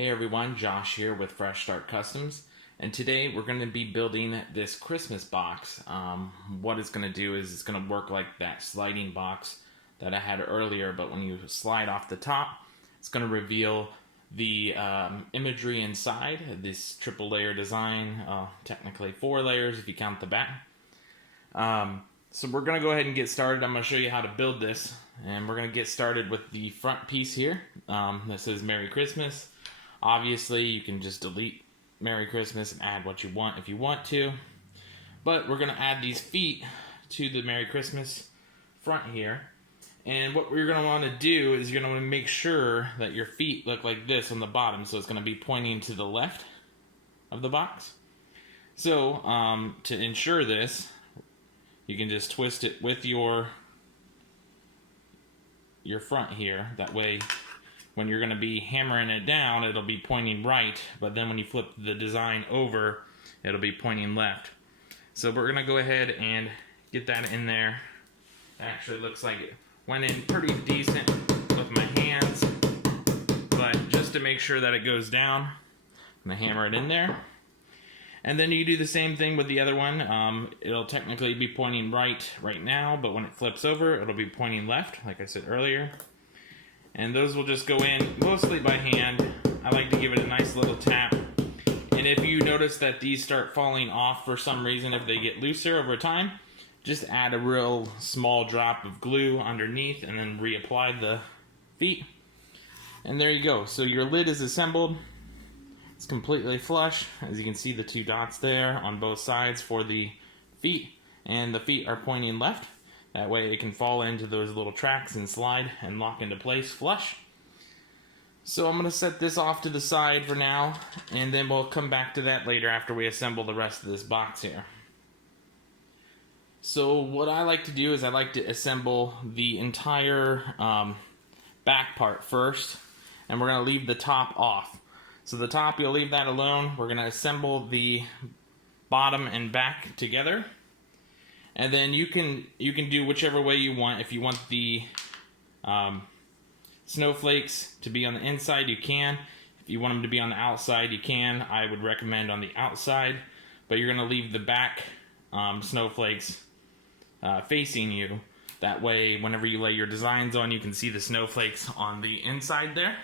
Hey everyone, Josh here with Fresh Start Customs, and today we're going to be building this Christmas box. What it's going to do is it's going to work like that sliding box that I had earlier, but when you slide off the top, it's going to reveal the imagery inside, this triple layer design, technically 4 layers if you count the back. So we're going to go ahead and get started. I'm going to show you how to build this, and we're going to get started with the front piece here. This says Merry Christmas. Obviously, you can just delete Merry Christmas and add what you want if you want to. But we're going to add these feet to the Merry Christmas front here. And what we're going to want to do is you're going to want to make sure that your feet look like this on the bottom. So it's going to be pointing to the left of the box. So to ensure this, you can just twist it with your front here. That way, when you're going to be hammering it down, it'll be pointing right, but then when you flip the design over, it'll be pointing left. So we're going to go ahead and get that in there. Actually looks like it went in pretty decent with my hands, but just to make sure that it goes down, I'm going to hammer it in there. And then you do the same thing with the other one. It'll technically be pointing right now, but when it flips over, it'll be pointing left, like I said earlier. And those will just go in mostly by hand. I like to give it a nice little tap. And if you notice that these start falling off for some reason, if they get looser over time, just add a real small drop of glue underneath and then reapply the feet. And there you go. So your lid is assembled. It's completely flush. As you can see, the 2 dots there on both sides for the feet. And the feet are pointing left. That way it can fall into those little tracks and slide and lock into place flush. So I'm going to set this off to the side for now, and then we'll come back to that later after we assemble the rest of this box here. So what I like to do is I like to assemble the entire back part first, and we're going to leave the top off. So the top, you'll leave that alone. We're going to assemble the bottom and back together. And then you can do whichever way you want. If you want the snowflakes to be on the inside, you can. If you want them to be on the outside, you can. I would recommend on the outside, but you're going to leave the back snowflakes facing you. That way, whenever you lay your designs on, you can see the snowflakes on the inside there.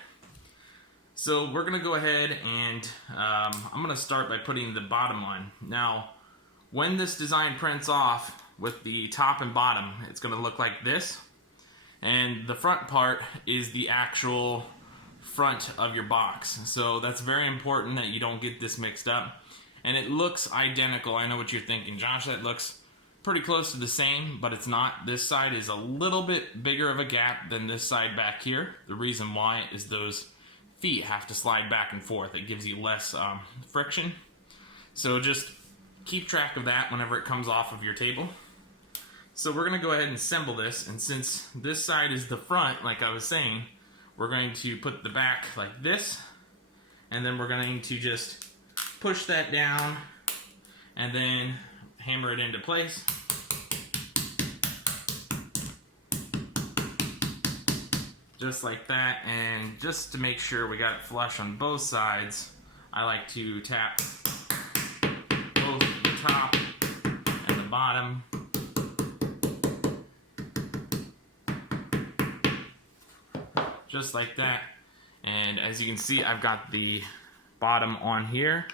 So we're going to go ahead and I'm going to start by putting the bottom on. Now, when this design prints off with the top and bottom, it's going to look like this. And the front part is the actual front of your box. So that's very important that you don't get this mixed up. And it looks identical. I know what you're thinking, Josh, that looks pretty close to the same, but it's not. This side is a little bit bigger of a gap than this side back here. The reason why is those feet have to slide back and forth. It gives you less friction. So just keep track of that whenever it comes off of your table. So we're going to go ahead and assemble this, and since this side is the front, like I was saying, we're going to put the back like this, and then we're going to just push that down and then hammer it into place. Just like that, and just to make sure we got it flush on both sides, I like to tap both the top and the bottom. Just like that. And as you can see, I've got the bottom on here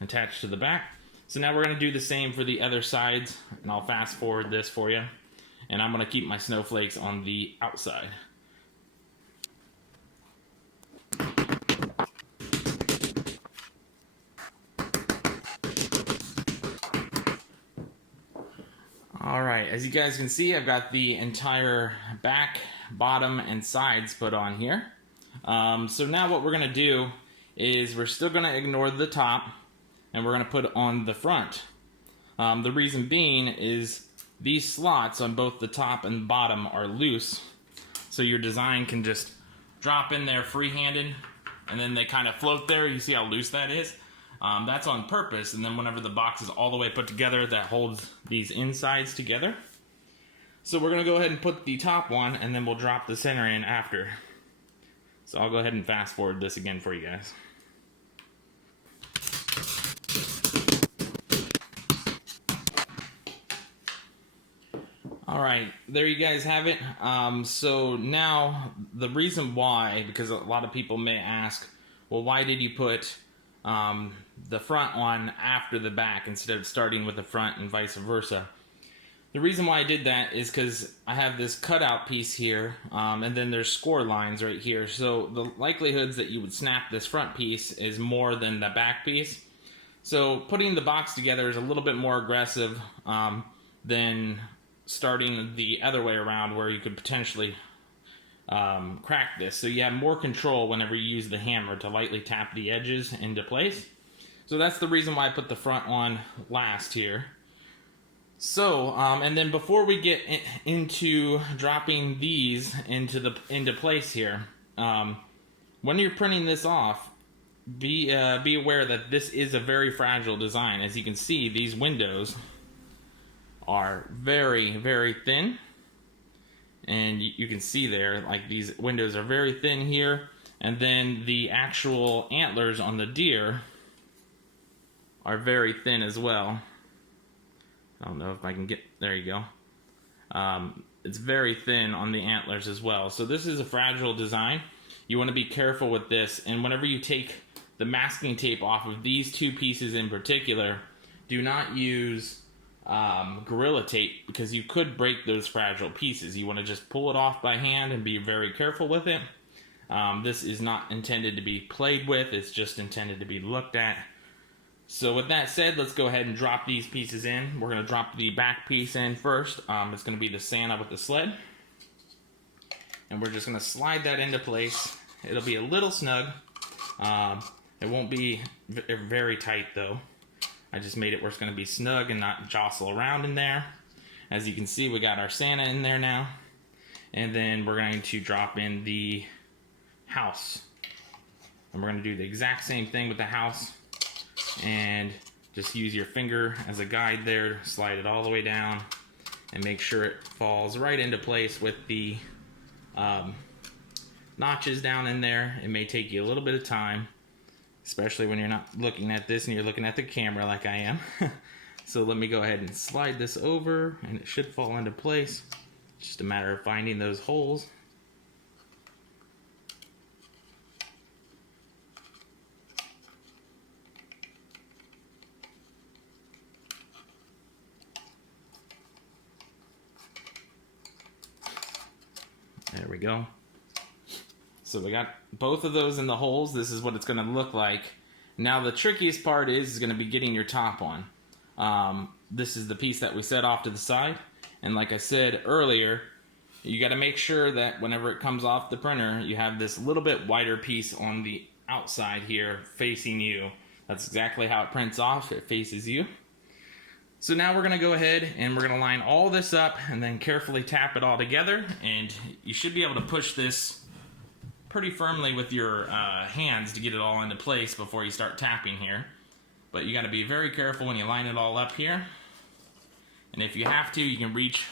attached to the back. So now we're going to do the same for the other sides, and I'll fast forward this for you. And I'm going to keep my snowflakes on the outside. Alright, as you guys can see, I've got the entire back, bottom, and sides put on here. So now what we're going to do is we're still going to ignore the top, and we're going to put on the front. The reason being is these slots on both the top and bottom are loose, so your design can just drop in there free-handed, and then they kind of float there. You see how loose that is? That's on purpose, and then whenever the box is all the way put together, that holds these insides together. So we're going to go ahead and put the top one, and then we'll drop the center in after. So I'll go ahead and fast forward this again for you guys. Alright, there you guys have it. So now, the reason why, because a lot of people may ask, well, why did you put the front on after the back instead of starting with the front and vice versa? The reason why I did that is because I have this cutout piece here, and then there's score lines right here. So the likelihoods that you would snap this front piece is more than the back piece. So putting the box together is a little bit more aggressive than starting the other way around, where you could potentially crack this. So you have more control whenever you use the hammer to lightly tap the edges into place. So that's the reason why I put the front on last here. So, and then before we get into dropping these into place here, when you're printing this off, be aware that this is a very fragile design. As you can see, these windows are very, very thin, and you can see there, like, these windows are very thin here, and then the actual antlers on the deer are very thin as well. I don't know if I can get, there you go. It's very thin on the antlers as well. So this is a fragile design. You want to be careful with this, and whenever you take the masking tape off of these two pieces in particular, do not use Gorilla Tape, because you could break those fragile pieces. You want to just pull it off by hand and be very careful with it. This is not intended to be played with, it's just intended to be looked at. So with that said, let's go ahead and drop these pieces in. We're going to drop the back piece in first. It's going to be the Santa with the sled. And we're just going to slide that into place. It'll be a little snug. It won't be very tight though. I just made it where it's going to be snug and not jostle around in there. As you can see, we got our Santa in there now. And then we're going to drop in the house. And we're going to do the exact same thing with the house. And just use your finger as a guide there, slide it all the way down, and make sure it falls right into place with the notches down in there. It may take you a little bit of time, especially when you're not looking at this and you're looking at the camera like I am. So let me go ahead and slide this over, and it should fall into place. It's just a matter of finding those holes. There we go. So we got both of those in the holes. This is what it's going to look like. Now the trickiest part is going to be getting your top on. This is the piece that we set off to the side. And like I said earlier, you got to make sure that whenever it comes off the printer, you have this little bit wider piece on the outside here facing you. That's exactly how it prints off. It faces you. So now we're going to go ahead and we're going to line all this up and then carefully tap it all together. And you should be able to push this pretty firmly with your hands to get it all into place before you start tapping here. But you got to be very careful when you line it all up here. And if you have to, you can reach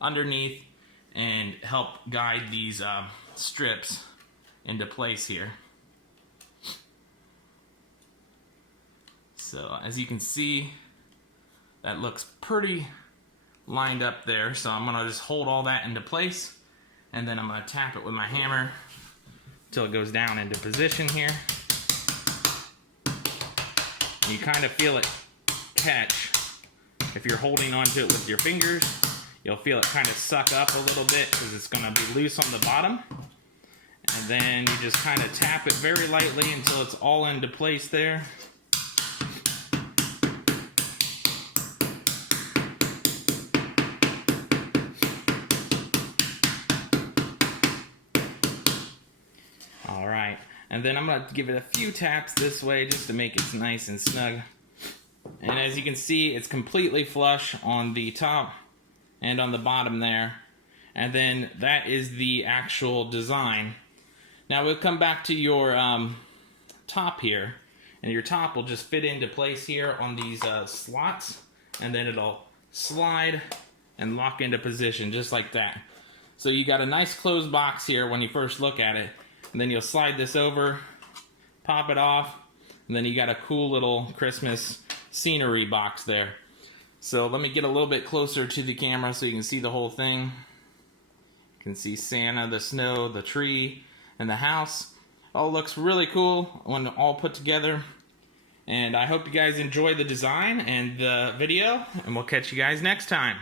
underneath and help guide these strips into place here. So as you can see, that looks pretty lined up there. So I'm gonna just hold all that into place, and then I'm gonna tap it with my hammer until it goes down into position here. You kind of feel it catch. If you're holding onto it with your fingers, you'll feel it kind of suck up a little bit because it's gonna be loose on the bottom. And then you just kind of tap it very lightly until it's all into place there. Alright, and then I'm going to give it a few taps this way just to make it nice and snug. And as you can see, it's completely flush on the top and on the bottom there. And then that is the actual design. Now we'll come back to your top here, and your top will just fit into place here on these slots, and then it'll slide and lock into position just like that. So you got a nice closed box here when you first look at it, and then you'll slide this over, pop it off, and then you got a cool little Christmas scenery box there. So let me get a little bit closer to the camera so you can see the whole thing. You can see Santa, the snow, the tree, and the house. All looks really cool when all put together. And I hope you guys enjoyed the design and the video, and we'll catch you guys next time.